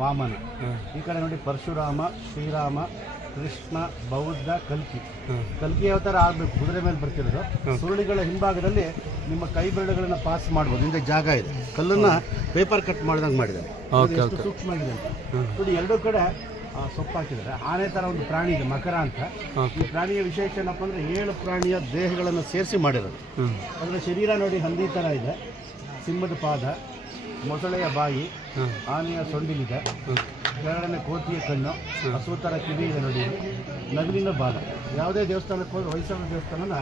ವಾಮನ. ಈ ಕಡೆ ನೋಡಿ ಪರಶುರಾಮ, ಶ್ರೀರಾಮ, ಕೃಷ್ಣ, ಬೌದ್ಧ, ಕಲ್ಕಿ ಅವತಾರ ಆಗಬೇಕು, ಕುದುರೆ ಮೇಲೆ ಬರ್ತಿರೋದು. ಸುರುಳಿಗಳ ಹಿಂಭಾಗದಲ್ಲಿ ನಿಮ್ಮ ಕೈ ಬೆರಳುಗಳನ್ನ ಪಾಸ್ ಮಾಡ್ಬೋದು. ಹಿಂದೆ ಜಾಗ ಇದೆ, ಕಲ್ಲನ್ನ ಪೇಪರ್ ಕಟ್ ಮಾಡಿದಂಗೆ ಮಾಡಿದ್ದಾರೆ. ಸೂಕ್ಷ್ಮ ಆಗಿದೆ ಅಂತ ನೋಡಿ. ಎರಡೂ ಕಡೆ ಸೊಪ್ಪು ಹಾಕಿದ್ದಾರೆ. ಆನೆ ಥರ ಒಂದು ಪ್ರಾಣಿ ಇದೆ, ಮಕರ ಅಂತ. ಈ ಪ್ರಾಣಿಯ ವಿಶೇಷ ಏನಪ್ಪ ಅಂದರೆ 7 ಪ್ರಾಣಿಯ ದೇಹಗಳನ್ನು ಸೇರಿಸಿ ಮಾಡಿರೋದು. ಅದರ ಶರೀರ ನೋಡಿ ಹಂದಿ ಥರ ಇದೆ, ಸಿಂಹದ ಪಾದ, ಮೊಸಳೆಯ ಬಾಯಿ, ಆನೆಯ ಸೊಂಡಿಲಿದೆ, ಕೆಳಗಡೆ ಕೋತಿಯ ಕಣ್ಣು, ಹಸು ಥರ ಕಿವಿ ಇದೆ ನೋಡಿ, ನವಿಲಿನ ಬಾಲ. ಯಾವುದೇ ದೇವಸ್ಥಾನಕ್ಕೆ ಹೋದ್ರೆ ಹೊಯ್ಸಳ ದೇವಸ್ಥಾನನ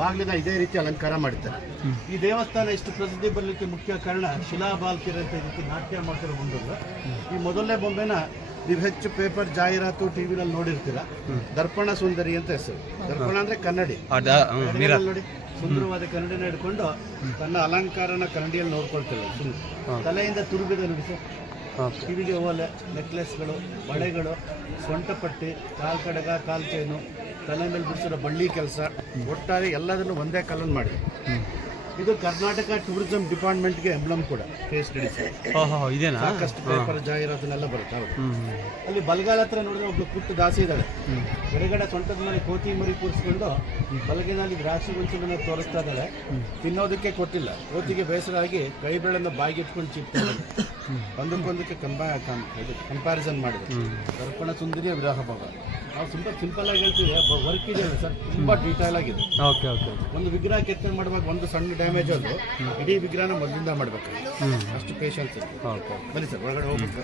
ಬಾಗಿಲಿನ ಇದೇ ರೀತಿ ಅಲಂಕಾರ ಮಾಡಿದ್ದಾರೆ. ಈ ದೇವಸ್ಥಾನ ಇಷ್ಟು ಪ್ರಸಿದ್ಧಿ ಬರಲಿಕ್ಕೆ ಮುಖ್ಯ ಕಾರಣ ಶಿಲಾಬಾಲ್ಕಿರ ಅಂತ ಇದಕ್ಕೆ ನಾಟ್ಯ ಮಾಡ್ತಿರೋ ಮುಂದಲ್ಲ. ಈ ಮೊದಲನೇ ಬೊಂಬೆನ ನೀವು ಹೆಚ್ಚು ಪೇಪರ್, ಜಾಹೀರಾತು, ಟಿವಿನಲ್ಲಿ ನೋಡಿರ್ತೀರ. ದರ್ಪಣ ಸುಂದರಿ ಅಂತ ಹೆಸರು. ದರ್ಪಣ ಅಂದರೆ ಕನ್ನಡಿ ನೋಡಿ, ಸುಂದರವಾದ ಕನ್ನಡಿನ ಹಿಡ್ಕೊಂಡು ತನ್ನ ಅಲಂಕಾರನ ಕನ್ನಡಿಯಲ್ಲಿ ನೋಡ್ಕೊಳ್ತೇವೆ. ತಲೆಯಿಂದ ತುರುಬಿದೆ ನೋಡಿ ಸರ್, ಕಿವಿಗೆ ಓಲೆ, ನೆಕ್ಲೆಸ್ಗಳು, ಬಳೆಗಳು, ಸೊಂಟಪಟ್ಟಿ, ಕಾಲು ಕಡಗ, ಕಾಲು ಚೈನು, ತಲೆ ಮೇಲೆ ಬಿಡಿಸಿರೋ ಬಳ್ಳಿ ಕೆಲಸ, ಒಟ್ಟಾರೆ ಎಲ್ಲದನ್ನು ಒಂದೇ ಕಲ್ಲನ್ನು ಮಾಡಿ. ಇದು ಕರ್ನಾಟಕ ಟೂರಿಸಂ ಡಿಪಾರ್ಟ್ಮೆಂಟ್ಗೆ ಎಂಬ್ಲಮ್ ಕೂಡ. ಕೇಸ್ ಸ್ಟಡೀಸ್ ಇದೇನಾ, ಸಾಕಷ್ಟು ಪೇಪರ್, ಜಾಹೀರಾತನ್ನೆಲ್ಲ ಬರುತ್ತೆ. ಅಲ್ಲಿ ಬಲಗಾಲ ಹತ್ರ ನೋಡಿದ್ರೆ ಒಬ್ಳು ಪುಟ್ಟ ದಾಸಿ ಇದ್ದಾಳೆ. ಎಡಗಡೆ ಸೊಂಟದ ಮೇಲೆ ಕೋತಿ ಮರಿ ಕೂರಿಸ್ಕೊಂಡು ಬಲಗಿನಲ್ಲಿ ದ್ರಾಕ್ಷಿ ಗುಂಚಲನ್ನ ತೋರಿಸ್ತಾ ಇದ್ದಾಳೆ. ತಿನ್ನೋದಕ್ಕೆ ಕೊಟ್ಟಿಲ್ಲ. ಕೋತಿಗೆ ಬೇಸರ ಆಗಿ ಕೈ ಬೆರಳನ್ನು ಬಾಯಿಗೆ ಇಟ್ಕೊಂಡು ಚಿಪ್ತಾರೆ. ಒಂದಕ್ಕೊಂದಕ್ಕೆ ಕಂಪ್ಯಾರಿಸನ್ ಮಾಡಿದೆ. ದರ್ಪಣ ಸುಂದರಿಯ ವಿರಾಹ ಭಾವ. ನಾವು ತುಂಬ ಸಿಂಪಲ್ ಆಗಿ ಹೇಳ್ತೀವಿ, ವರ್ಕ್ ಇದೆ ಸರ್, ತುಂಬ ಡೀಟೇಲ್ ಆಗಿದೆ. ಒಂದು ವಿಗ್ರಹ ಕೆತ್ತನೆ ಮಾಡುವಾಗ ಒಂದು ಸಣ್ಣ ಡ್ಯಾಮೇಜ್ ಅದು ಇಡೀ ವಿಗ್ರಹನ ಮೊದಲಿಂದ ಮಾಡಬೇಕು. ಅಷ್ಟು ಪೇಷನ್ಸ್ ಇದೆ. ಬನ್ನಿ ಸರ್, ಒಳಗಡೆ ಹೋಗ್ಬೇಕು.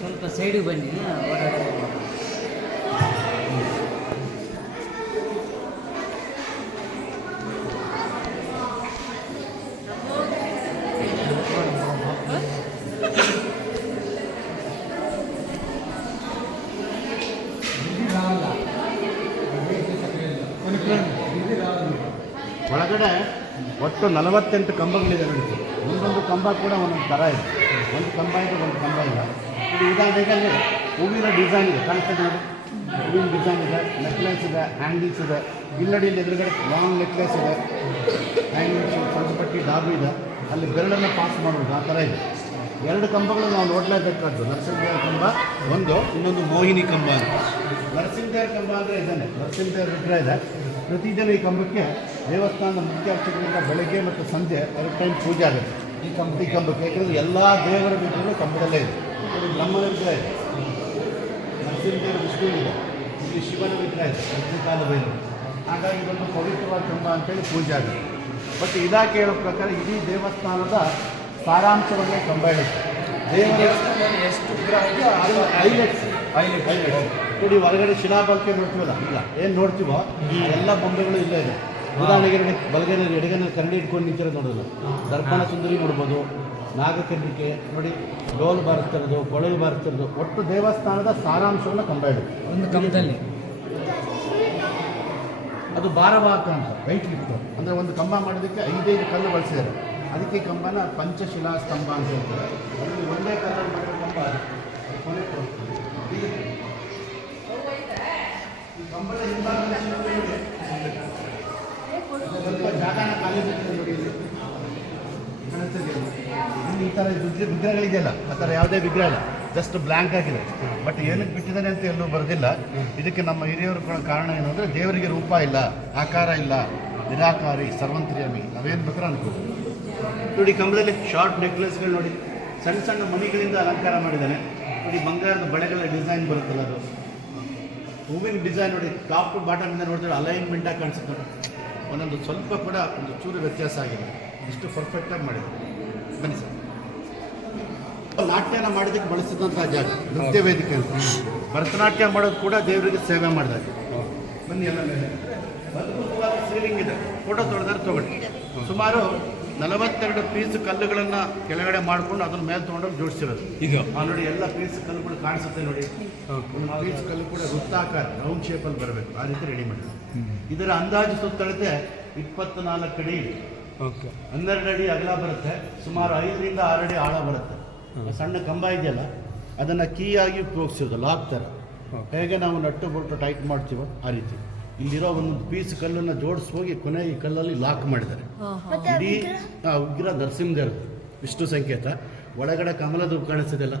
ಸ್ವಲ್ಪ ಸೈಡಿಗೆ ಬನ್ನಿ. ಒಳಗಡೆ ಒಟ್ಟು 48 ಕಂಬಗಳಿದೆ ನೋಡಿ. ಒಂದೊಂದು ಕಂಬ ಕೂಡ ಒಂದೊಂದು ಥರ ಇದೆ. ಒಂದು ಕಂಬ ಇದೆ, ಒಂದು ಕಂಬ ಇಲ್ಲ. ಇದು ಉದಾಹರಣೆಗೆ ಹೂವಿನ ಡಿಸೈನ್ ಇದೆ, ಕಾಣಿಸ್ತದೆ ನೋಡಿ. ಹೂವಿನ ಡಿಸೈನ್ ಇದೆ, ನೆಕ್ಲೆಸ್ ಇದೆ, ಹ್ಯಾಂಗಿಲ್ಸ್ ಇದೆ. ಇಲ್ಲಡಿ ಎದುರುಗಡೆ ಲಾಂಗ್ ನೆಕ್ಲೆಸ್ ಇದೆ, ಹ್ಯಾಂಗಿಲ್ಸ್, ಸೊಂಟಪಟ್ಟಿ, ಡಾಬು ಇದೆ. ಅಲ್ಲಿ ಬೆರಳನ್ನು ಪಾಸ್ ಮಾಡೋದು ಆ ಥರ ಇದೆ. 2 ಕಂಬಗಳು ನಾವು ನೋಡಲೇಬೇಕಾದ್ದು. ನರಸಿಂಹದೇವರ ಕಂಬ ಒಂದು, ಇನ್ನೊಂದು ಮೋಹಿನಿ ಕಂಬ ಅಂತ. ನರಸಿಂಹದೇವರ ಕಂಬ ಅಂದರೆ ಇದ್ದಾನೆ, ನರಸಿಂಹದೇವರ ವಿಗ್ರಹ ಇದೆ. ಪ್ರತಿದಿನ ಈ ಕಂಬಕ್ಕೆ ದೇವಸ್ಥಾನದ ಮುಖ್ಯ ಅರ್ಚಕರಿಂದ ಬೆಳಗ್ಗೆ ಮತ್ತು ಸಂಜೆ 2 ಟೈಮ್ ಪೂಜೆ ಆಗುತ್ತೆ ಈ ಕಂಬಕ್ಕೆ. ಯಾಕಂದರೆ ಎಲ್ಲ ದೇವರ ವಿಗ್ರಹಗಳು ಕಂಬದಲ್ಲೇ ಇದೆ. ಬ್ರಹ್ಮನ ವಿಗ್ರಹ ಇದೆ, ನರಸಿಂಹದೇವರ ವಿಷ್ಣು ಇದೆ, ಇಲ್ಲಿ ಶಿವನ ವಿಗ್ರಹ ಇದೆ, ರಜನಿಕಾಲ ಭೈರವ. ಹಾಗಾಗಿ ಇದೊಂದು ಪವಿತ್ರವಾದ ಕಂಬ ಅಂತೇಳಿ ಪೂಜೆ ಆಗುತ್ತೆ. ಬಟ್ ಇಲಾಖೆ ಹೇಳೋ ಪ್ರಕಾರ ಇಡೀ ದೇವಸ್ಥಾನದ ಸಾರಾಂಶವನ್ನೇ ಕಂಬ ಹೇಳುತ್ತೆ. ದೇವಸ್ಥಾನದಲ್ಲಿ ಎಷ್ಟು ವಿಗ್ರಹ ಇದೆಯೋ ಅದು ಹೈಲೈಟ್ಸ್ ನೋಡಿ. ಹೊರಗಡೆ ಶಿಲಾಬಾಲ್ಕೆ ನೋಡ್ತೀವಲ್ಲ, ಇಲ್ಲ ಏನು ನೋಡ್ತೀವೋ ಎಲ್ಲ ಬೊಂಬೆಗಳು ಇಲ್ಲೇ ಇದೆ. ಉದಾಹರಣೆಗೆ ಬಲಗಡೆ ಎಡಗನಲ್ಲಿ ಕನ್ನಡಿ ಇಟ್ಕೊಂಡು ನಿಂತಿರೋದು ನೋಡೋದು, ದರ್ಪಣ ಸುಂದರಿ ನೋಡ್ಬೋದು, ನಾಗಕನ್ನಿಕೆ ನೋಡಿ, ಡೋಲು ಬಾರಿಸ್ತಿರೋದು, ಕೊಳಲು ಬಾರಿಸ್ತಿರೋದು. ಒಟ್ಟು ದೇವಸ್ಥಾನದ ಸಾರಾಂಶವನ್ನು ಕಂಬ ಹೇಳುತ್ತೆ. ಒಂದು ಕಂಬದಲ್ಲಿ ಅದು ಭಾರವಾಹಕ ಅಂತ, ವೈಟ್ ಲಿಫ್ಟ್. ಅಂದರೆ ಒಂದು ಕಂಬ ಮಾಡೋದಕ್ಕೆ 5 ಕಲ್ಲು ಬಳಸಿದ್ದಾರೆ. ಅದಕ್ಕೆ ಕಂಬನ ಪಂಚಶಿಲಾ ಸ್ತಂಭ ಅಂತ ಹೇಳ್ತಾರೆ. ಅದರಲ್ಲಿ ಒಂದೇ ಕಲ್ಲಲ್ಲಿ ಮಾಡಿರೋ ಕಂಬ ಕೊನೆ ಈ ಕಂಬದ ಹಿಂಭಾಗದಲ್ಲಿ ಸ್ವಲ್ಪ ಜಾಗನ ಖಾಲಿ ಬಿಟ್ಟಿದೆ ನೋಡಿ. ಇಲ್ಲಿ ಈ ಥರ ವಿಗ್ರಹಗಳಿದೆಯಲ್ಲ, ಆ ಥರ ಯಾವುದೇ ವಿಗ್ರಹ ಇಲ್ಲ, ಜಸ್ಟ್ ಬ್ಲ್ಯಾಂಕ್ ಆಗಿದೆ. ಬಟ್ ಏನಕ್ಕೆ ಬಿಟ್ಟಿದ್ದಾನೆ ಅಂತ ಎಲ್ಲೂ ಬರೋದಿಲ್ಲ. ಇದಕ್ಕೆ ನಮ್ಮ ಹಿರಿಯವರು ಕೂಡ ಕಾರಣ ಏನು ಅಂದರೆ, ದೇವರಿಗೆ ರೂಪ ಇಲ್ಲ, ಆಕಾರ ಇಲ್ಲ, ನಿರಾಕಾರಿ, ಸರ್ವಂತ್ರ್ಯಾಮಿ, ನಾವೇನು ಬೇಕಾದ್ರೆ ಅನ್ಕೋಬೋದು. ನೋಡಿ ಕಂಬದಲ್ಲಿ ಶಾರ್ಟ್ ನೆಕ್ಲೆಸ್ಗಳು ನೋಡಿ, ಸಣ್ಣ ಸಣ್ಣ ಮಣಿಗಳಿಂದ ಅಲಂಕಾರ ಮಾಡಿದ್ದಾನೆ ನೋಡಿ. ಬಂಗಾರದ ಬಳೆಗಳ ಡಿಸೈನ್ ಬರುತ್ತಲ್ಲ, ಅದು ಹೂವಿನ ಡಿಸೈನ್ ನೋಡಿ. ಟಾಪ್ ಟು ಬಾಟಮಿಂದ ನೋಡಿದ್ರೆ ಅಲೈನ್ಮೆಂಟಾಗಿ ಕಾಣಿಸುತ್ತೆ ನೋಡಿ. ಒಂದೊಂದು ಸ್ವಲ್ಪ ಕೂಡ ಒಂದು ಚೂರು ವ್ಯತ್ಯಾಸ ಆಗಿದೆ. ಇಷ್ಟು ಪರ್ಫೆಕ್ಟಾಗಿ ಮಾಡಿದೆ. ಬನ್ನಿ ಸರ್. ನಾಟ್ಯನ ಮಾಡೋದಕ್ಕೆ ಬಳಸಿದಂಥ ಜಾಗ ನೃತ್ಯ ವೇದಿಕೆ ಅಂತ. ಭರತನಾಟ್ಯ ಮಾಡೋದು ಕೂಡ ದೇವರಿಗೆ ಸೇವೆ ಮಾಡಿದಾಗ. ಬನ್ನಿ ಎಲ್ಲ ಮೇಲೆ ಅದ್ಭುತವಾದ ಸೀಲಿಂಗ್ ಇದೆ. ಫೋಟೋ ತೊಳೆದಾರೆ ತೊಗೊಳ್ಳಿ. ಸುಮಾರು 42 ಪೀಸ್ ಕಲ್ಲುಗಳನ್ನು ಕೆಳಗಡೆ ಮಾಡಿಕೊಂಡು ಅದನ್ನ ಮೇಲೆ ತೊಗೊಂಡೋಗಿ ಜೋಡಿಸಿರೋದು. ಈಗ ನೋಡಿ ಎಲ್ಲ ಪೀಸ್ ಕಲ್ಲುಗಳು ಕಾಣಿಸುತ್ತೆ ನೋಡಿ. ಒಂದು ಪೀಸ್ ಕಲ್ಲು ಕೂಡ ವೃತ್ತಾಕಾರ, ರೌಂಡ್ ಶೇಪಲ್ಲಿ ಬರಬೇಕು, ಆ ರೀತಿ ರೆಡಿ ಮಾಡಿದ್ರು. ಇದರ ಅಂದಾಜು ಸುತ್ತಳತೆ 24 ಅಡಿ ಇದೆ. 12 ಅಡಿ ಅಗಲ ಬರುತ್ತೆ. ಸುಮಾರು 5 ರಿಂದ 6 ಅಡಿ ಆಳ ಬರುತ್ತೆ. ಸಣ್ಣ ಕಂಬ ಇದೆಯಲ್ಲ, ಅದನ್ನು ಕೀಯಾಗಿ ಉಪಯೋಗಿಸೋದು, ಲಾಕ್ ಥರ. ಹೇಗೆ ನಾವು ನಟ್ಟು ಬೋಲ್ಟು ಟೈಟ್ ಮಾಡ್ತೀವೋ ಆ ರೀತಿ ಇಲ್ಲಿರೋ ಒಂದೊಂದು ಪೀಸ್ ಕಲ್ಲನ್ನು ಜೋಡಿಸಿ ಹೋಗಿ ಕೊನೆ ಈ ಕಲ್ಲಲ್ಲಿ ಲಾಕ್ ಮಾಡಿದ್ದಾರೆ. ಇಡೀ ಉಗ್ರ ನರಸಿಂಹದೇವ್ರದ್ದು ವಿಷ್ಣು ಸಂಕೇತ, ಒಳಗಡೆ ಕಮಲದ ಕಾಣಿಸ್ತದೆಲ್ಲ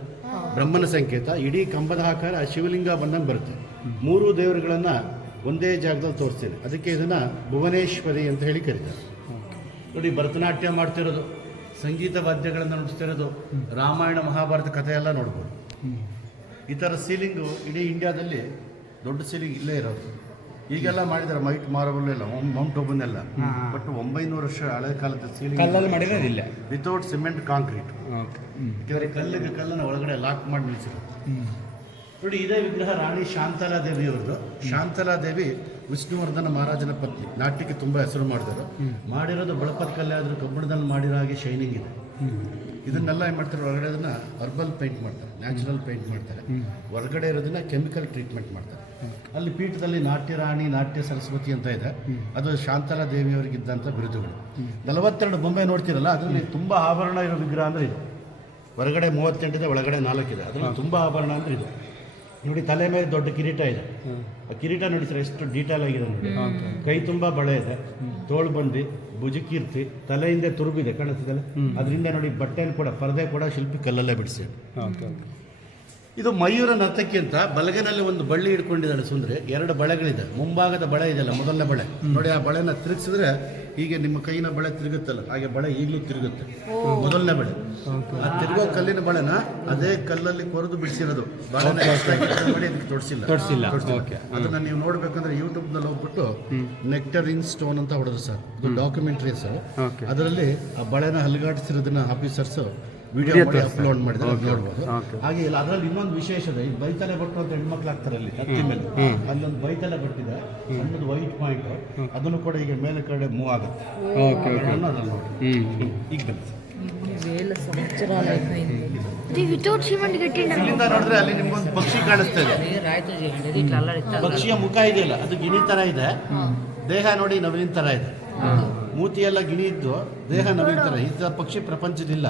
ಬ್ರಹ್ಮನ ಸಂಕೇತ, ಇಡೀ ಕಂಬದ ಆಕಾರ ಶಿವಲಿಂಗ ಬಂದಂಗೆ ಬರುತ್ತೆ. 3 ದೇವರುಗಳನ್ನು ಒಂದೇ ಜಾಗದಲ್ಲಿ ತೋರಿಸ್ತೇನೆ. ಅದಕ್ಕೆ ಇದನ್ನು ಭುವನೇಶ್ವರಿ ಅಂತ ಹೇಳಿ ಕರೀತಾರೆ. ನೋಡಿ, ಭರತನಾಟ್ಯ ಮಾಡ್ತಿರೋದು, ಸಂಗೀತ ವಾದ್ಯಗಳನ್ನು ನುಡಿಸ್ತಿರೋದು, ರಾಮಾಯಣ ಮಹಾಭಾರತ ಕಥೆ ಎಲ್ಲ ನೋಡ್ಬೋದು. ಈ ಥರ ಸೀಲಿಂಗು ಇಡೀ ಇಂಡಿಯಾದಲ್ಲಿ ದೊಡ್ಡ ಸೀಲಿಂಗ್ ಇಲ್ಲೇ ಇರೋದು. ಈಗೆಲ್ಲ ಮಾಡಿದ್ದಾರೆ ಮೈಟ್ ಮಾರ್ಬಲ್ ಎಲ್ಲ, ಮೌಂಟ್ ಓಬನ್ನೆಲ್ಲ. ಬಟ್ 900 ವರ್ಷ ಹಳೆ ಕಾಲದ ಸೀಲಿಂಗ್ ಕಲ್ಲಲ್ಲಿ ಮಾಡಿರೋದಿಲ್ಲ, ವಿತೌಟ್ ಸಿಮೆಂಟ್ ಕಾಂಕ್ರೀಟ್. ಕಲ್ಲಿಗೆ ಕಲ್ಲನ್ನು ಒಳಗಡೆ ಲಾಕ್ ಮಾಡಿ ನಿಲ್ಲಿಸಿರೋದು. ನೋಡಿ, ಇದೇ ವಿಗ್ರಹ ರಾಣಿ ಶಾಂತಲಾದೇವಿಯವ್ರದ್ದು. ಶಾಂತಲಾದೇವಿ ವಿಷ್ಣುವರ್ಧನ ಮಹಾರಾಜನ ಪತ್ನಿ. ನಾಟ್ಯಕ್ಕೆ ತುಂಬ ಹೆಸರು ಮಾಡಿದರು. ಮಾಡಿರೋದು ಬಳಪದ ಕಲ್ಲೆ ಆದರೂ ಕಬ್ಬಿಣದಲ್ಲಿ ಮಾಡಿರೋ ಹಾಗೆ ಶೈನಿಂಗ್ ಇದೆ. ಇದನ್ನೆಲ್ಲ ಏನು ಮಾಡ್ತಾರೆ, ಹೊರಗಡೆ ಅದನ್ನು ಅರ್ಬಲ್ ಪೇಂಟ್ ಮಾಡ್ತಾರೆ, ನ್ಯಾಚುರಲ್ ಪೇಂಟ್ ಮಾಡ್ತಾರೆ. ಹೊರಗಡೆ ಇರೋದನ್ನ ಕೆಮಿಕಲ್ ಟ್ರೀಟ್ಮೆಂಟ್ ಮಾಡ್ತಾರೆ. ಅಲ್ಲಿ ಪೀಠದಲ್ಲಿ ನಾಟ್ಯ ರಾಣಿ, ನಾಟ್ಯ ಸರಸ್ವತಿ ಅಂತ ಇದೆ. ಅದು ಶಾಂತಲಾ ದೇವಿಯವರಿಗಿದ್ದಂಥ ಬಿರುದುಗಳು. 42 ಬೊಂಬೆ ನೋಡ್ತೀರಲ್ಲ, ಅದರಲ್ಲಿ ತುಂಬ ಆಭರಣ ಇರೋ ವಿಗ್ರಹ ಅಂದರೆ ಇದು. ಹೊರಗಡೆ 38 ಇದೆ, ಒಳಗಡೆ 4 ಇದೆ. ಅದರಲ್ಲಿ ತುಂಬ ಆಭರಣ ಅಂದರೆ ಇದು. ನೋಡಿ, ತಲೆ ಮೇಲೆ ದೊಡ್ಡ ಕಿರೀಟ ಇದೆ. ಆ ಕಿರೀಟ ನೋಡಿ ಸರ್, ಎಷ್ಟು ಡೀಟೇಲ್ ಆಗಿದೆ ನೋಡಿ. ಕೈ ತುಂಬ ಬಳೆ ಇದೆ, ತೋಳು ಬಂದು, ಭುಜಕೀರ್ತಿ, ತಲೆಯಿಂದ ತುರುಬಿದೆ ಕಾಣಿಸ್ತದಲ್ಲ, ಅದರಿಂದ ನೋಡಿ ಬಟ್ಟೆಯನ್ನು ಕೂಡ, ಪರದೆ ಕೂಡ ಶಿಲ್ಪಿ ಕಲ್ಲಲ್ಲೇ ಬಿಡಿಸಿ. ಇದು ಮಯೂರ ನರ್ತಕಿ ಅಂತ. ಬಲಗನಲ್ಲಿ ಒಂದು ಬಳ್ಳಿ ಹಿಡ್ಕೊಂಡಿದ್ದಾಳೆ ಸುಂದರಿ. 2 ಬಳೆಗಳಿದೆ. ಮುಂಭಾಗದ ಬಳೆ ಇದೆಯಲ್ಲ, ಮೊದಲನೇ ಬಳೆ ನೋಡಿ, ಆ ಬಳೆನ ತಿರುಗಿಸಿದ್ರೆ ಹೀಗೆ ನಿಮ್ಮ ಕೈನ ಬಳೆ ತಿರುಗುತ್ತಲ್ಲ, ಹಾಗೆ ಬಳೆ ಈಗಲೂ ತಿರುಗುತ್ತೆ. ಮೊದಲನೇ ಬಳೆ ಆ ತಿರುಗೋ ಕಲ್ಲಿನ ಬಳೆನ ಅದೇ ಕಲ್ಲಲ್ಲಿ ಕೊರೆದು ಬಿಡಿಸಿರೋದು. ಬಳೆನ ಮಾಡಿ ಅದಕ್ಕೆ ತೊಡಿಸಿಲ್ಲ. ಅದನ್ನ ನೀವು ನೋಡ್ಬೇಕಂದ್ರೆ ಯೂಟ್ಯೂಬ್ನಲ್ಲಿ ಹೋಗ್ಬಿಟ್ಟು ನೆಕ್ಟರಿನ್ ಸ್ಟೋನ್ ಅಂತ ಹೊಡೆದು ಸರ್, ಇದು ಡಾಕ್ಯುಮೆಂಟ್ರಿ ಸರ್. ಅದರಲ್ಲಿ ಆ ಬಳೆನ ಹಲ್ಗಾಡಿಸಿರೋದನ್ನ ಆಫೀಸರ್ಸ್ ವಿಡಿಯೋ ಮಾಡಿ ಅಪ್ಲೋಡ್ ಮಾಡಿದ್ರೆ ನೋಡ್ಬೋದು. ಹಾಗೆ ಇಲ್ಲ, ಅದರಲ್ಲಿ ಇನ್ನೊಂದು ವಿಶೇಷ ಇದೆ. ಈ ಬೈತಲೆ ಬಟ್ಟು ಅಂತ ಹೆಣ್ಮಕ್ಳು ಆಗ್ತಾರೆ ಅಲ್ಲಿ ಕತ್ತಿ ಮೇಲೆ, ಅಲ್ಲೊಂದು ಬೈತಲೆ ಬಟ್ಟಿದೆ, ಸಣ್ಣದು ವೈಟ್ ಪಾಯಿಂಟ್. ಅದನ್ನು ಕೂಡ ಈಗ ಮೇಲೆ ಕಡೆ ಮೂವ್ ಆಗುತ್ತೆ. ಈಗ ಬನ್ನಿ, ಇಲ್ಲಿಂದ ನೋಡಿದ್ರೆ ಅಲ್ಲಿ ನಿಮ್ಗೊಂದು ಪಕ್ಷಿ ಕಾಣಿಸ್ತಾ ಇದೆ. ಪಕ್ಷಿಯ ಮುಖ ಇದೆಯಲ್ಲ, ಅದು ಗಿಣಿ ತರ ಇದೆ. ದೇಹ ನೋಡಿ ನವಿಲಿನ ತರ ಇದೆ. ಮೂತಿ ಎಲ್ಲ ಗಿಣಿ ಇದ್ದು, ದೇಹ ನವಿಲಿನ ತರ. ಈ ಥರ ಪಕ್ಷಿ ಪ್ರಪಂಚದಿಲ್ಲ.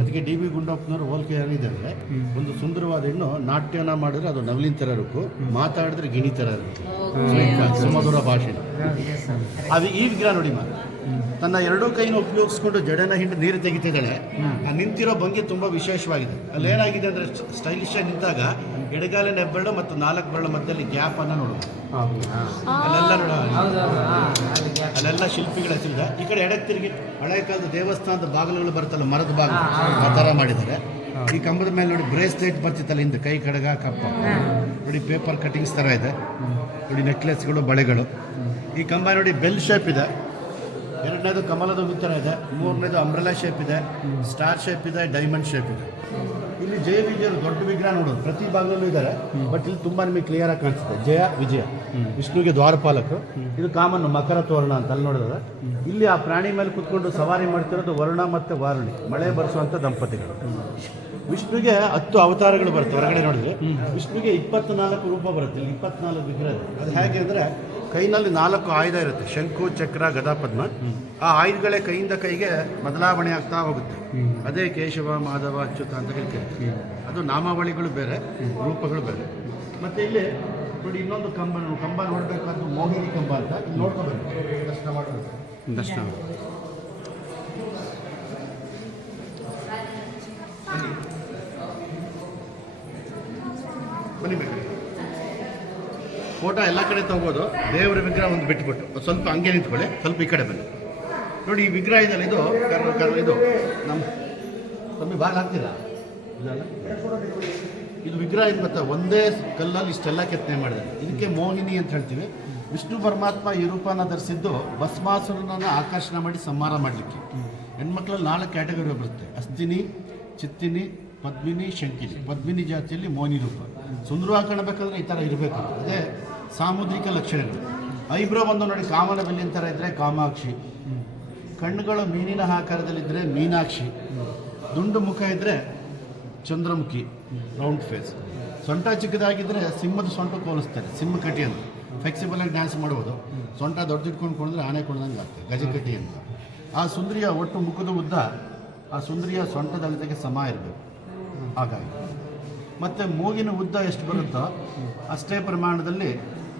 ಅದಕ್ಕೆ ಡಿ ಬಿ ಗುಂಡಪ್ಪನವರು ಹೋಲಿಕೆ ಏನಿದೆ ಅಂದರೆ, ಒಂದು ಸುಂದರವಾದ ಹೆಣ್ಣು ನಾಟ್ಯನ ಮಾಡಿದ್ರೆ ಅದು ನವಲಿನ ಥರ ಇರಬೇಕು, ಮಾತಾಡಿದ್ರೆ ಗಿಣಿ ಥರ ಇರಬೇಕು, ಸುಮಧುರ ಭಾಷೆ. ಅದು ಈ ವಿಗ್ರಹ ನೋಡಿ, ತನ್ನ 2 ಕೈನ ಉಪಯೋಗಿಸ್ಕೊಂಡು ಜಡೆನ ಹಿಂಡು ನೀರು ತೆಗಿತಿದ್ದಾಳೆ. ಆ ನಿಂತಿರೋ ಭಂಗಿ ತುಂಬ ವಿಶೇಷವಾಗಿದೆ. ಅಲ್ಲಿ ಏನಾಗಿದೆ ಅಂದರೆ, ಸ್ಟೈಲಿಶ್ ಆಗಿ ನಿಂತಾಗ ಎಡಗಾಲಿನ ಹೆಬ್ಬೆರಳು ಮತ್ತು 4 ಬೆರಳ ಮಧ್ಯದಲ್ಲಿ ಗ್ಯಾಪ್ ಅನ್ನ ನೋಡೋದು. ಅಲ್ಲೆಲ್ಲ ಶಿಲ್ಪಿಗಳ ಹೆಸರಿದೆ. ಈ ಕಡೆ ಎಡಕ್ಕೆ ತಿರುಗಿ ಹಳೆ ಕಾಲದ ದೇವಸ್ಥಾನದ ಬಾಗಿಲುಗಳು ಬರ್ತಲ್ಲ, ಮರದ ಬಾಗಿಲು, ಆ ಥರ ಮಾಡಿದ್ದಾರೆ. ಈ ಕಂಬದ ಮೇಲೆ ನೋಡಿ ಬ್ರೇಸ್ಲೆಟ್ ಬರ್ತಿತ್ತಲ್ಲ ಹಿಂದೆ, ಕೈ ಕಡಗ ಕಪ್ಪ ನೋಡಿ, ಪೇಪರ್ ಕಟಿಂಗ್ಸ್ ಥರ ಇದೆ ನೋಡಿ, ನೆಕ್ಲೆಸ್ಗಳು, ಬಳೆಗಳು. ಈ ಕಂಬ ನೋಡಿ ಬೆಲ್ ಶೇಪ್ ಇದೆ. 2ನೇದು ಕಮಲದ ಥರ ಇದೆ. 3ನೇದು ಅಂಬ್ರೆಲಾ ಶೇಪ್ ಇದೆ, ಸ್ಟಾರ್ ಶೇಪ್ ಇದೆ, ಡೈಮಂಡ್ ಶೇಪ್ ಇದೆ. ಇಲ್ಲಿ ಜಯ ವಿಜಯರು ದೊಡ್ಡ ವಿಗ್ರಹ ನೋಡೋದು ಪ್ರತಿ ಭಾಗದಲ್ಲೂ ಇದ್ದಾರೆ. ಬಟ್ ಇಲ್ಲಿ ತುಂಬ ನಿಮಗೆ ಕ್ಲಿಯರ್ ಆಗಿ ಕಾಣಿಸುತ್ತೆ. ಜಯ ವಿಜಯ, ವಿಷ್ಣುವಿಗೆ ದ್ವಾರಪಾಲಕರು. ಇದು ಕಾಮನ್ ಮಕರ ತೋರಣ ಅಂತ ಅಲ್ಲಿ ನೋಡಿದ್ರೆ. ಇಲ್ಲಿ ಆ ಪ್ರಾಣಿ ಮೇಲೆ ಕುತ್ಕೊಂಡು ಸವಾರಿ ಮಾಡ್ತಿರೋದು ವರುಣ ಮತ್ತು ವಾರುಣಿ, ಮಳೆ ಬರೆಸುವಂಥ ದಂಪತಿಗಳು. ವಿಷ್ಣುವಿಗೆ 10 ಅವತಾರಗಳು ಬರುತ್ತೆ. ಹೊರಗಡೆ ನೋಡಿದ್ರೆ ವಿಷ್ಣುವಿಗೆ 24 ರೂಪ ಬರುತ್ತೆ. ಇಲ್ಲಿ 24 ವಿಗ್ರಹ. ಅದು ಹೇಗೆ ಅಂದರೆ, ಕೈನಲ್ಲಿ 4 ಆಯುಧ ಇರುತ್ತೆ, ಶಂಕು, ಚಕ್ರ, ಗದಾ, ಪದ್ಮ. ಆ ಆಯುಧಗಳೇ ಕೈಯಿಂದ ಕೈಗೆ ಬದಲಾವಣೆ ಆಗ್ತಾ ಹೋಗುತ್ತೆ. ಅದೇ ಕೇಶವ, ಮಾಧವ, ಅಚ್ಯುತ ಅಂತ ಹೇಳ್ತೀವಿ. ಅದು ನಾಮಾವಳಿಗಳು ಬೇರೆ, ರೂಪಗಳು ಬೇರೆ. ಮತ್ತು ಇಲ್ಲಿ ನೋಡಿ, ಇನ್ನೊಂದು ಕಂಬ ನೋಡಬೇಕಾದ್ದು ಮೋಹಿನಿ ಕಂಬ ಅಂತ. ಇಲ್ಲಿ ನೋಡ್ಕೋಬೇಕು, ದರ್ಶನ ಮಾಡಬೇಕು. ದರ್ಶನ ಬನ್ನಿಬೇಕು. ಫೋಟೋ ಎಲ್ಲ ಕಡೆ ತಗೋಬೋದು. ದೇವರ ವಿಗ್ರಹ ಒಂದು ಬಿಟ್ಬಿಟ್ಟು ಸ್ವಲ್ಪ ಹಂಗೆ ನಿಂತ್ಕೊಳ್ಳಿ, ಸ್ವಲ್ಪ ಈ ಕಡೆ ಬನ್ನಿ. ನೋಡಿ, ಈ ವಿಗ್ರಹ ಇದಲ್ಲ, ಇದು ಇದು ನಮ್ಮ ಕಮ್ಮಿ ಭಾಗ ಆಗ್ತಿಲ್ಲ. ಇದು ವಿಗ್ರಹ ಏನು ಗೊತ್ತಾ, ಒಂದೇ ಕಲ್ಲಲ್ಲಿ ಇಷ್ಟೆಲ್ಲ ಕೆತ್ತನೆ ಮಾಡಿದ್ದಾರೆ. ಇದಕ್ಕೆ ಮೋಹಿನಿ ಅಂತ ಹೇಳ್ತೀವಿ. ವಿಷ್ಣು ಪರಮಾತ್ಮ ಈ ರೂಪನ ಧರಿಸಿದ್ದು ಭಸ್ಮಾಸುರನನ್ನು ಆಕರ್ಷಣೆ ಮಾಡಿ ಸಂಹಾರ ಮಾಡಲಿಕ್ಕೆ. ಹೆಣ್ಮಕ್ಳಲ್ಲಿ 4 ಕ್ಯಾಟಗರಿ ಬರುತ್ತೆ: ಅಸ್ತಿನಿ, ಚಿತ್ತಿನಿ, ಪದ್ಮಿನಿ, ಶಂಕಿನಿ. ಪದ್ಮಿನಿ ಜಾತಿಯಲ್ಲಿ ಮೋಹಿನಿ ರೂಪ. ಸುಂದರವಾಗಿ ಕಾಣಬೇಕಾದ್ರೆ ಈ ಥರ ಇರಬೇಕು. ಅದೇ ಸಾಮುದ್ರಿಕ ಲಕ್ಷಣಗಳು. ಐಬ್ರೋ ಒಂದು ನೋಡಿ, ಕಾಮನ ಬೆಲ್ಲಿನ ಥರ ಇದ್ದರೆ ಕಾಮಾಕ್ಷಿ. ಕಣ್ಣುಗಳು ಮೀನಿನ ಆಕಾರದಲ್ಲಿದ್ದರೆ ಮೀನಾಕ್ಷಿ. ದುಂಡು ಮುಖ ಇದ್ದರೆ ಚಂದ್ರಮುಖಿ, ರೌಂಡ್ ಫೇಸ್. ಸೊಂಟ ಚಿಕ್ಕದಾಗಿದ್ದರೆ ಸಿಂಹದ ಸೊಂಟ ಹೋಲಿಸ್ತಾರೆ, ಸಿಂಹಕಟಿ ಅಂತ. ಫ್ಲೆಕ್ಸಿಬಲ್ ಆಗಿ ಡ್ಯಾನ್ಸ್ ಮಾಡ್ಬೋದು. ಸೊಂಟ ದೊಡ್ಡದಿಟ್ಕೊಂಡು ಕೊಂಡ್ರೆ ಆನೆ ಕೊಂಡ್ದಂಗೆ ಆಗ್ತದೆ, ಗಜಕಟಿ ಅಂತ. ಆ ಸುಂದರಿಯ ಒಟ್ಟು ಮುಖದ ಉದ್ದ ಆ ಸುಂದರಿಯ ಸೊಂಟದ ಅಳತೆಗೆ ಸಮ ಇರಬೇಕು. ಹಾಗಾಗಿ ಮತ್ತು ಮೂಗಿನ ಉದ್ದ ಎಷ್ಟು ಬರುತ್ತೋ ಅಷ್ಟೇ ಪ್ರಮಾಣದಲ್ಲಿ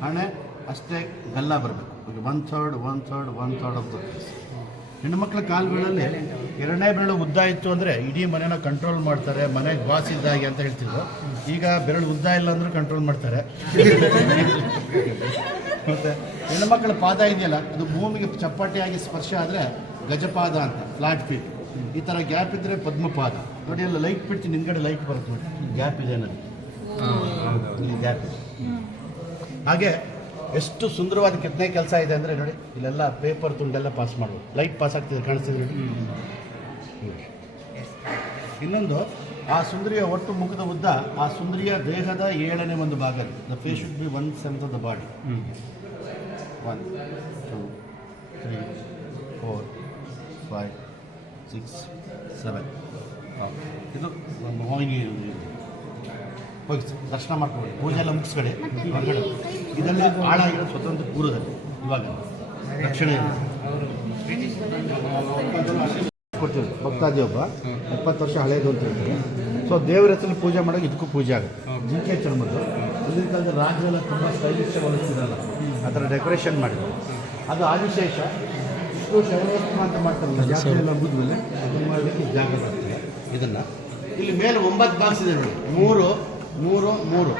ಹಣೆ ಅಷ್ಟೇ ಗಲ್ಲ ಬರಬೇಕು. ಒನ್ ಥರ್ಡ್ ಆಫ್ ದ ಹೆಣ್ಣುಮಕ್ಳ ಕಾಲುಗಳಲ್ಲಿ ಎರಡನೇ ಬೆರಳು ಉದ್ದ ಇತ್ತು ಅಂದರೆ ಇಡೀ ಮನೆನ ಕಂಟ್ರೋಲ್ ಮಾಡ್ತಾರೆ, ಮನೆಗೆ ಬಾಸ್ ಇದ್ದಾಗೆ ಅಂತ ಹೇಳ್ತಿದ್ರು. ಈಗ ಬೆರಳು ಉದ್ದ ಇಲ್ಲ ಅಂದರೂ ಕಂಟ್ರೋಲ್ ಮಾಡ್ತಾರೆ. ಮತ್ತು ಹೆಣ್ಣುಮಕ್ಕಳ ಪಾದ ಇದೆಯಲ್ಲ, ಅದು ಭೂಮಿಗೆ ಚಪ್ಪಟೆಯಾಗಿ ಸ್ಪರ್ಶ ಆದರೆ ಗಜಪಾದ ಅಂತ, ಫ್ಲಾಟ್ ಫೀಟ್. ಈ ಥರ ಗ್ಯಾಪ್ ಇದ್ದರೆ ಪದ್ಮಪಾದ. ನೋಡಿ ಎಲ್ಲ ಲೈಟ್ ಬಿಡ್ತೀನಿ, ನಿಮ್ಗಡೆ ಲೈಟ್ ಬರುತ್ತೆ ನೋಡಿ, ಗ್ಯಾಪ್ ಇದೆ ಅನ್ನೋದು, ಇಲ್ಲಿ ಗ್ಯಾಪ್ ಇದೆ. ಹಾಗೆ ಎಷ್ಟು ಸುಂದರವಾದ ಕೆತ್ತನೆ ಕೆಲಸ ಇದೆ ಅಂದರೆ ನೋಡಿ, ಇಲ್ಲೆಲ್ಲ ಪೇಪರ್ ತುಂಡೆಲ್ಲ ಪಾಸ್ ಮಾಡ್ಬೋದು. ಲೈಟ್ ಪಾಸ್ ಆಗ್ತಿದೆ, ಕಾಣಿಸ್ತಿದೆ ನೋಡಿ. ಇನ್ನೊಂದು, ಆ ಸುಂದರಿಯ ಒಟ್ಟು ಮುಖದ ಉದ್ದ ಆ ಸುಂದರಿಯ ದೇಹದ 7ನೇ ಒಂದು ಭಾಗ. The face should be 1/7 of the body. 1 2 3 4 5 6 7. ಇದು ಹೋಗಿ ಹೋಗಿ ದರ್ಶನ ಮಾಡ್ಕೊಳ್ಳಿ, ಪೂಜೆ ಎಲ್ಲ ಮುಗಿಸ್ಕಡೆ ಹೊರಗಡೆ. ಇದೆಲ್ಲ ಹಾಳಾಗಿರೋ ಸ್ವತಂತ್ರ ಪೂರ್ವದಲ್ಲಿ, ಇವಾಗ ರಕ್ಷಣೆ ಕೊಡ್ತೀವಿ. ಭಕ್ತಾದಿ ಒಬ್ಬ 20 ವರ್ಷ ಹಳೇದು ಅಂತ ಹೇಳ್ತಾರೆ. ಸೊ ದೇವರ ಹೆಸರಲ್ಲಿ ಪೂಜೆ ಮಾಡೋಕೆ ಇದಕ್ಕೂ ಪೂಜೆ ಆಗುತ್ತೆ. ಜಿಂಕೆ ಚರ್ಮದ್ದು ಹಿಂದಿನ ಕಾಲದ ರಾಜ್ಯೆಲ್ಲ ತುಂಬ ಸ್ಟೈಲಿಶ್ ಹೊಲಿಸ್ತಿರಲ್ಲ, ಆ ಥರ ಡೆಕೋರೇಷನ್ ಮಾಡಿದ್ರು. ಅದು ಆದಿಶೇಷ ಇಷ್ಟು ಶೈವೋತ್ಸವ ಅಂತ ಮಾಡ್ತಾರಲ್ಲ, ಜಾತ್ರೆ ಎಲ್ಲ ಮುಗಿದ್ಮೇಲೆ ಅದನ್ನು ಮಾಡಲಿಕ್ಕೆ ಜಾಗ ಬರ್ತದೆ. ಇದನ್ನು ಇಲ್ಲಿ ಮೇಲೆ 9 ಬಾಕ್ಸ್ ಇದೆ ನೋಡಿ, 3 3 3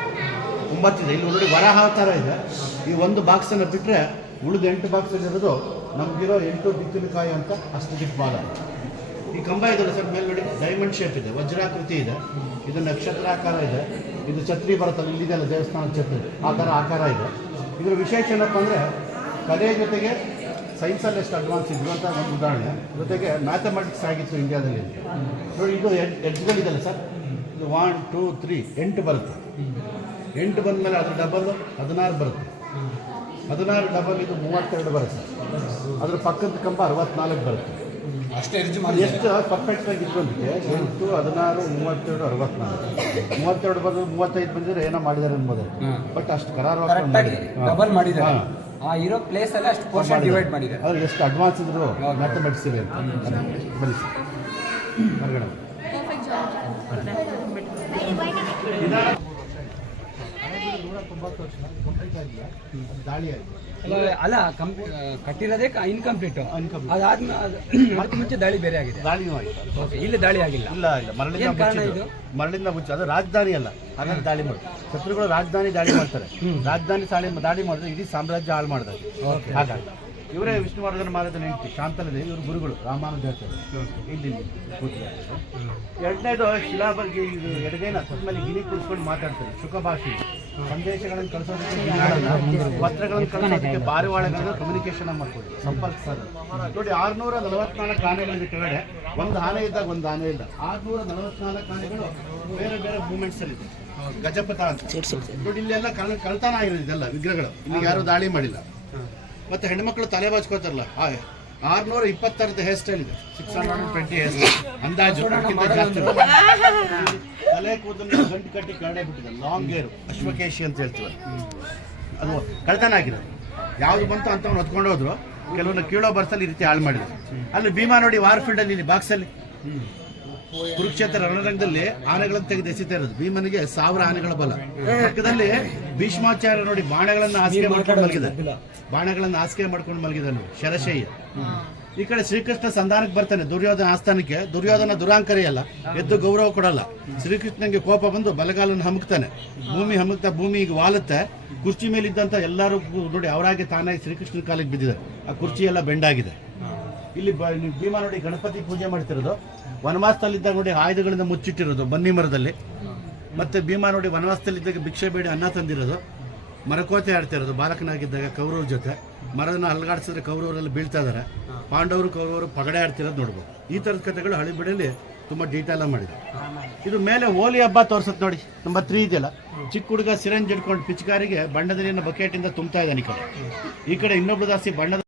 9 ಇದೆ. ಇಲ್ಲಿ ನೋಡಿ ವರಾಹಾವತಾರ ಇದೆ. ಈ ಒಂದು ಬಾಕ್ಸನ್ನು ಬಿಟ್ಟರೆ ಉಳಿದ 8 ಬಾಕ್ಸಲ್ಲಿರೋದು ನಮಗಿರೋ 8 ದಿಕ್ಕಿನಕಾಯಿ ಅಂತ ಅಷ್ಟು ದಿಕ್ಕು ಭಾಗ. ಈ ಕಂಬ ಇದೆಲ್ಲ ಸರ್ ಮೇಲೆ ನೋಡಿ, ಡೈಮಂಡ್ ಶೇಪ್ ಇದೆ, ವಜ್ರಾಕೃತಿ ಇದೆ, ಇದು ನಕ್ಷತ್ರಾಕಾರ ಇದೆ, ಇದು ಛತ್ರಿ ಬರುತ್ತಲ್ಲ, ಇಲ್ಲಿದೆಲ್ಲ ದೇವಸ್ಥಾನದ ಛತ್ರಿ ಆ ಥರ ಆಕಾರ ಇದೆ. ಇದರ ವಿಶೇಷ ಏನಪ್ಪ ಅಂದರೆ ಕಲೆ ಜೊತೆಗೆ ಸೈನ್ಸಲ್ಲಿ ಎಷ್ಟು ಅಡ್ವಾನ್ಸ್ ಇದ್ರು ಅಂತ ಒಂದು ಉದಾಹರಣೆ, ಜೊತೆಗೆ ಮ್ಯಾಥಮೆಟಿಕ್ಸ್ ಆಗಿತ್ತು ಇಂಡಿಯಾದಲ್ಲಿ. ನೋಡಿ ಇದು ಎಡ್ಜ್ಗಳಿದೆಯಲ್ಲ ಸರ್, ಇದು 1 2 3 8 ಬರುತ್ತೆ. 8 ಬಂದ ಮೇಲೆ ಅದ್ರ ಡಬಲ್ 16 ಬರುತ್ತೆ. 16 ಡಬಲ್ ಇದು 32 ಬರುತ್ತೆ. ಅದ್ರ ಪಕ್ಕದ ಕಂಬ 64 ಬರುತ್ತೆ. ಅಷ್ಟೇ ಎಷ್ಟು ಪರ್ಫೆಕ್ಟಾಗಿ ಇಟ್ಕೊಂಡಿದೆ. 8 16 32 64 32 ಬಂದು 35 ಬಂದಿದ್ರೆ ಏನೋ ಮಾಡಿದ್ದಾರೆ ಅನ್ಬೋದು. ಬಟ್ ಅಷ್ಟು ಕರಾರವಾಗಿ ಡಬಲ್ ಮಾಡಿದ್ದಾರೆ. ಆ ಇರೋ ಪ್ಲೇಸ್ ಅಲ್ಲಿ ಅಷ್ಟು ಪೋರ್ಷನ್ ಡಿವೈಡ್ ಮಾಡಿದ್ದಾರೆ. ಅವ್ರು ಎಷ್ಟು ಅಡ್ವಾನ್ಸ್ ಇದ್ರು ಮ್ಯಾಥಮೆಟಿಕ್ಸ್ ಇದೆ ಅಂತ ಬನ್ನಿ ಹೊರಗಡೆ. ದಾಳಿ ಆಯಿತು ಅಲ್ಲ, ಕಟ್ಟಿರೋದೇ ಇನ್ಕಂಪ್ಲೀಟ್. ಅದಾದ್ಮೇಲೆ ಅದಕ್ಕೆ ಮುಂಚೆ ದಾಳಿ ಬೇರೆ ಆಗಿದೆ. ದಾಳಿನೂ ಆಯಿತು. ಇಲ್ಲಿ ದಾಳಿ ಆಗಿಲ್ಲ. ಇಲ್ಲ ಮರಳಿಂದ ಮುಚ್ಚಿ ಅದು ರಾಜಧಾನಿ ಅಲ್ಲ, ಹಾಗಾಗಿ ದಾಳಿ ಮಾಡಿ ಶತ್ರುಗಳು ರಾಜಧಾನಿ ದಾಳಿ ಮಾಡ್ತಾರೆ. ರಾಜಧಾನಿ ದಾಳಿ ಮಾಡಿದ್ರೆ ಇಡೀ ಸಾಮ್ರಾಜ್ಯ ಹಾಳು ಮಾಡಿದಾಗ. ಹಾಗಾಗಿ ಇವರೇ ವಿಷ್ಣುವರ್ಧನ ಮಹಾರಾಜನ ಹೆಂಡತಿ ಶಾಂತಲದೇವಿ, ಇವರು ಗುರುಗಳು ರಾಮಾನುಜಾಚಾರ್ಯ ಇಲ್ಲಿ ಕೂತಿದ್ದಾರೆ. ಎರಡನೇದು ಶಿಲಾಬರ್ಗಿ, ಇದು ಎಡಗೈನ ಮೇಲೆ ಗಿನಿ ಕೂರಿಸ್ಕೊಂಡು ಮಾತಾಡ್ತಾರೆ. ಶುಕಭಾಷಿ ಸಂದೇಶಗಳನ್ನು ಕಳಿಸೋದಕ್ಕೆ, ಪತ್ರಗಳನ್ನು ಕಳಿಸೋದಕ್ಕೆ ಪಾರಿವಾಳಗಳನ್ನು ಕಮ್ಯುನಿಕೇಶನ್ ಮಾಡ್ಕೊಳ್ಳಿ, ಸಂಪರ್ಕಿಸೋದು. ನೋಡಿ 644 ಆನೆಗಳಿದೆ ಕೆಳಗಡೆ. ಒಂದು ಆನೆ ಇದ್ದಾಗ ಒಂದು ಆನೆ ಇಲ್ಲ. 644 ಆನೆಗಳು ಬೇರೆ ಬೇರೆ ಮೂಮೆಂಟ್ಸ್ ಅಲ್ಲಿ ಇದೆ. ಗಜಪಥ ಅಂತ ನೋಡಿ, ಇಲ್ಲೆಲ್ಲ ಕಳ್ತನ ಆಗಿರೋದು ಇದೆಲ್ಲ ವಿಗ್ರಹಗಳು. ಇಲ್ಲಿ ಯಾರು ದಾಳಿ ಮಾಡಿಲ್ಲ. ಮತ್ತೆ ಹೆಣ್ಮಕ್ಳು ತಲೆ ಬಾಚ್ಕೋತಾರಲ್ಲ, 626 ಹೇರ್ ಸ್ಟೈಲ್ ಇದೆ. 620 ಹೇರ್ ಸ್ಟೈಲ್ ಅಂದಾಜು, ಅದಕ್ಕಿಂತ ಜಾಸ್ತಿ. ತಲೆ ಕೂದಲು ಗಂಟು ಕಟ್ಟಿ ಕರಡೆ ಬಿಟ್ಟಿದೆ, ಲಾಂಗ್ ಹೇರು, ಅಶ್ವಕೇಶಿ ಅಂತ ಹೇಳ್ತೀವಿ. ಅದು ಕಳ್ತನ ಆಗಿದೆ. ಯಾವ್ದು ಬಂತು ಅಂತ ಅವ್ನು ಹೊತ್ಕೊಂಡು ಹೋದ್ರು. ಕೆಲವೊಂದು ಕೀಳೋ ಬರ್ಸಲ್ಲಿ ಈ ರೀತಿ ಹಾಳು ಮಾಡಿದ್ರು. ಅಲ್ಲಿ ಭೀಮಾ ನೋಡಿ ವಾರ್ಫೀಲ್ಡಲ್ಲಿ ಇಲ್ಲಿ ಬಾಕ್ಸಲ್ಲಿ ಕುರುಕ್ಷೇತ್ರ ರಣರಂಗದಲ್ಲಿ ಆನೆಗಳನ್ನು ತೆಗೆದು ಎಸಿತಾ ಇರೋದು. ಭೀಮನಿಗೆ 1000 ಆನೆಗಳ ಬಲ. ಪಕ್ಕದಲ್ಲಿ ಭೀಷ್ಮಾಚಾರ್ಯ ನೋಡಿ ಬಾಣಗಳನ್ನು ಹಾಸಿಗೆ ಮಾಡ್ಕೊಂಡು ಮಲಗಿದ ನೋಡಿ, ಶರಶಯ್ಯ. ಈ ಕಡೆ ಶ್ರೀಕೃಷ್ಣ ಸಂಧಾನಕ್ಕೆ ಬರ್ತಾನೆ ದುರ್ಯೋಧನ ಆಸ್ಥಾನಕ್ಕೆ. ದುರ್ಯೋಧನ ದುರಾಂಕರಿಯಲ್ಲ, ಎದ್ದು ಗೌರವ ಕೊಡಲ್ಲ. ಶ್ರೀಕೃಷ್ಣನಿಗೆ ಕೋಪ ಬಂದು ಬಲಗಾಲನ್ನು ಹಮಕ್ತಾನೆ. ಭೂಮಿ ಈಗ ವಾಲುತ್ತೆ. ಕುರ್ಚಿ ಮೇಲಿದ್ದಂಥ ಎಲ್ಲರೂ ನೋಡಿ ಅವರಾಗೆ ತಾನಾಗಿ ಶ್ರೀಕೃಷ್ಣನ ಕಾಲಿಗೆ ಬಿದ್ದಿದ್ದಾರೆ. ಆ ಕುರ್ಚಿ ಎಲ್ಲ ಬೆಂಡಾಗಿದೆ. ಇಲ್ಲಿ ಭೀಮಾ ನೋಡಿ ಗಣಪತಿ ಪೂಜೆ ಮಾಡ್ತಿರೋದು. ವನವಾಸದಲ್ಲಿದ್ದಾಗ ನೋಡಿ ಆಯುಧಗಳಿಂದ ಮುಚ್ಚಿಟ್ಟಿರೋದು ಬನ್ನಿ ಮರದಲ್ಲಿ. ಮತ್ತೆ ಭೀಮಾ ನೋಡಿ ವನವಾಸದಲ್ಲಿದ್ದಾಗ ಭಿಕ್ಷೆ ಬೇಡಿ ಅನ್ನ ತಂದಿರೋದು. ಮರಕೋತೆ ಆಡ್ತಿರೋದು ಬಾಲಕನಾಗಿದ್ದಾಗ ಕೌರವ್ರ ಜೊತೆ. ಮರನ ಅಲ್ಗಾಡಿಸಿದ್ರೆ ಕೌರವರೆಲ್ಲ ಬೀಳ್ತಾ ಇದ್ದಾರೆ. ಪಾಂಡವರು ಕೌರವರು ಪಗಡೆ ಆಡ್ತಿರೋದು ನೋಡ್ಬೋದು. ಈ ಥರದ ಕಥೆಗಳು ಹಳಿಬಿಡಲ್ಲಿ ತುಂಬ ಡೀಟೇಲ್ ಮಾಡಿದೆ. ಇದು ಮೇಲೆ ಹೋಲಿ ಹಬ್ಬ ತೋರ್ಸತ್ ನೋಡಿ, ನಂಬರ್ 3 ಇದೆಯಲ್ಲ. ಚಿಕ್ಕ ಹುಡುಗ ಸಿರಂಜ್ ಹಿಡ್ಕೊಂಡು ಪಿಚಕಾರಿಗೆ ಬಣ್ಣದ ನೀರಿನ ಬಕೆಟಿಂದ ತುಂಬ್ತಾ ಇದ್ದಾನೆ. ಈ ಕಡೆ ಇನ್ನೊಬ್ಳು ದಾಸಿ ಬಣ್ಣದ